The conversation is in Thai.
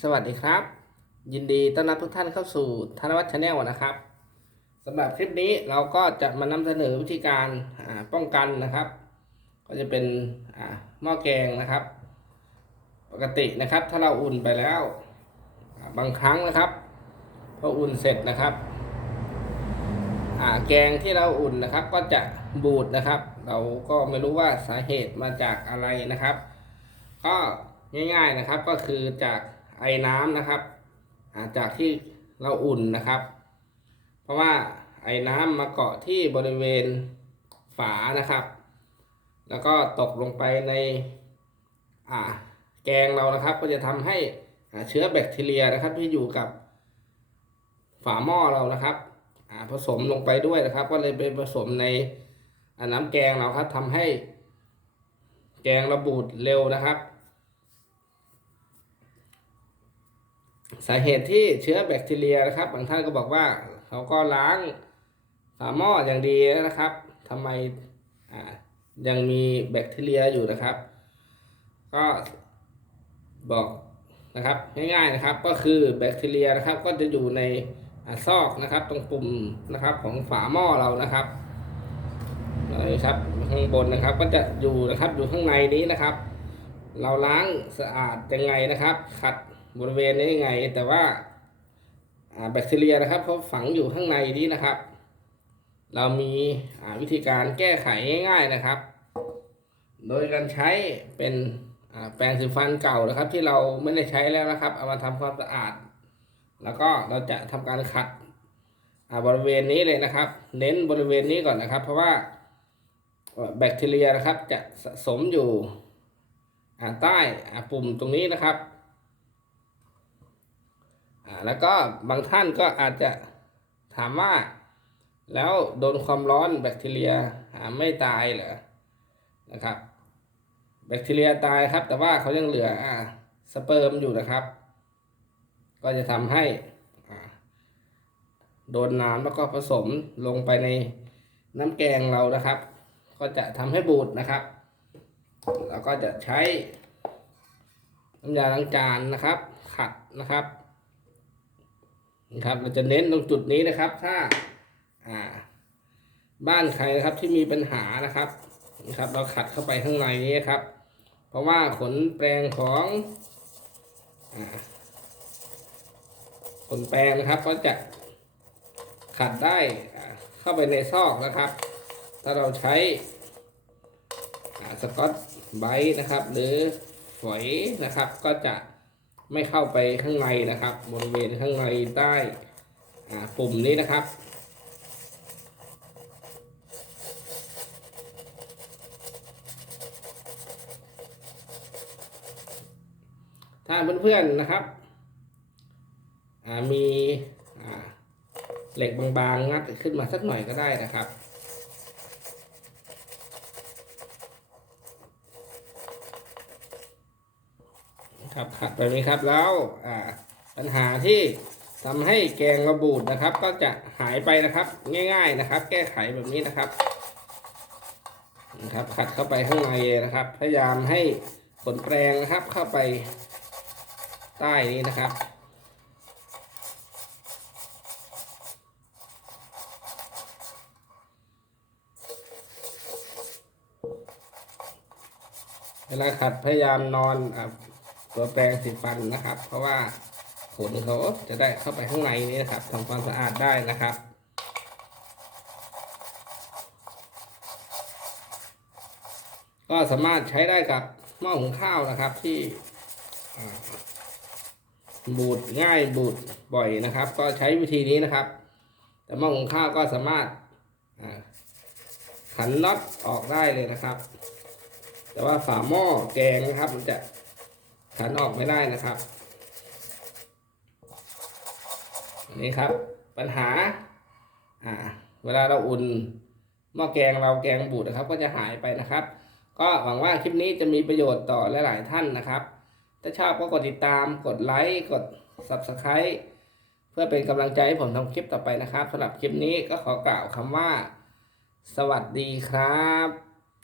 สวัสดีครับ ยินดีต้อนรับทุกท่านเข้าสู่ธนวัฒน์ชาแนลนะครับสำหรับคลิปนี้เราก็จะมานำเสนอวิธีการป้องกันนะครับ ก็จะเป็นหม้อแกงนะครับ ปกตินะครับ ถ้าเราอุ่นไปแล้ว บางครั้งนะครับพออุ่นเสร็จนะครับแกงที่เราอุ่นนะครับ ก็จะบูดนะครับ เราก็ไม่รู้ว่าสาเหตุมาจากอะไรนะครับ ก็ง่ายๆนะครับก็คือจาก ไอ้น้ำนะครับจากที่เราอุ่นนะครับ เพราะว่าไอ้น้ำมาเกาะที่บริเวณฝานะครับ แล้วก็ตกลงไปในแกงเรานะครับ ก็จะทำให้เชื้อแบคทีเรียนะครับ ที่อยู่กับฝาหม้อเรานะครับผสมลงไปด้วยนะครับ ก็เลยไปผสมในน้ำแกงเราครับทำให้แกงระบูดเร็วนะครับ สาเหตุที่เชื้อแบคทีเรียนะครับ บางท่านก็บอกว่าเขาก็ล้างฝาหม้ออย่างดีนะครับทำไมยังมีแบคทีเรียอยู่นะครับ ก็บอกนะครับง่ายๆนะครับ ก็คือแบคทีเรียนะครับ ก็จะอยู่ในอซอกนะครับ ตรงปุ่มนะครับของฝาหม้อเรานะครับนะครับข้างบนนะครับก็จะอยู่นะครับอยู่ข้างในนี้นะครับ เราล้างสะอาดยังไงนะครับ ขัด บริเวณนี้ยังไง แต่ว่าแบคทีเรียนะครับเขาฝังอยู่ข้างในนี้นะครับ เรามีวิธีการแก้ไขง่าย ๆนะครับ โดยการใช้เป็นแปรงสีฟันเก่านะครับ ที่เราไม่ได้ใช้แล้วนะครับ เอามาทำความสะอาด แล้วก็เราจะทำการขัดบริเวณนี้เลยนะครับ เน้นบริเวณนี้ก่อนนะครับ เพราะว่าแบคทีเรียนะครับจะสะสมอยู่ใต้ปุ่มตรงนี้นะครับ อ่าแล้วก็บางท่านก็อาจจะถามว่า แล้วโดนความร้อนแบคทีเรียไม่ตายเหรอนะครับ แบคทีเรียตายครับ แต่ว่าเขายังเหลืออ่าสเปิร์มอยู่นะครับ ก็จะทำให้อ่าโดนน้ำแล้วก็ผสมลงไปในน้ำแกงเรานะครับ ก็จะทำให้บูดนะครับ แล้วก็จะใช้น้ำยาล้างจานนะครับ ขัดนะครับ นะครับ เราจะเน้นตรงจุดนี้นะครับ ถ้าอ่า บ้านใครนะครับที่มีปัญหานะครับนะครับ เราขัดเข้าไปข้างในนี้ครับ เพราะว่าขนแปรงของอขนแปรงนะครับ ก็จะขัดได้เข้าไปในซอกนะครับ ถ้าเราใช้สกอตไบรท์นะครับ หรือฝอยนะครับก็จะ ไม่เข้าไปข้างในนะครับ บริเวณข้างในใต้ปุ่มนี้นะครับถ้าเพื่อนๆนะครับ มีเหล็กบางๆงัดขึ้นมาสักหน่อยก็ได้นะครับ ครับขัดไปนี้ครับแล้วปัญหาที่ทำให้แกงระบูดนะครับ ก็จะหายไปนะครับง่าย ๆนะครับ แก้ไขแบบนี้นะครับนะครับ ขัดเข้าไปข้างในนะครับ พยายามให้ขนแปรงนะครับเข้าไปใต้นี้นะครับเวลาขัดพยายามนอนอะ ตัวแปรงสีฟันนะครับ เพราะว่าขนเขาจะได้เข้าไปข้างในนี้นะครับทำความสะอาดได้นะครับก็สามารถใช้ได้กับหม้อหุงข้าวนะครับที่บูดง่ายบูดบ่อยนะครับ ก็ใช้วิธีนี้นะครับ แต่หม้อหุงข้าวก็สามารถขันน็อตออกได้เลยนะครับ แต่ว่าฝาหม้อแกงนะครับ มันจะ ขันออกไม่ได้นะครับนนี้ครับ ปัญหา อ่า เวลาเราอุ่นหม้อแกงเราแกงบูดนะครับ ก็จะหายไปนะครับ ก็หวังว่าคลิปนี้จะมีประโยชน์ต่อหลาย ๆ ท่านนะครับ ถ้าชอบก็กดติดตาม กดไลค์กด Subscribe เพื่อเป็นกำลังใจให้ผมทำคลิปต่อไปนะครับสำหรับคลิปนี้ก็ขอกล่าวคำว่า สวัสดีครับ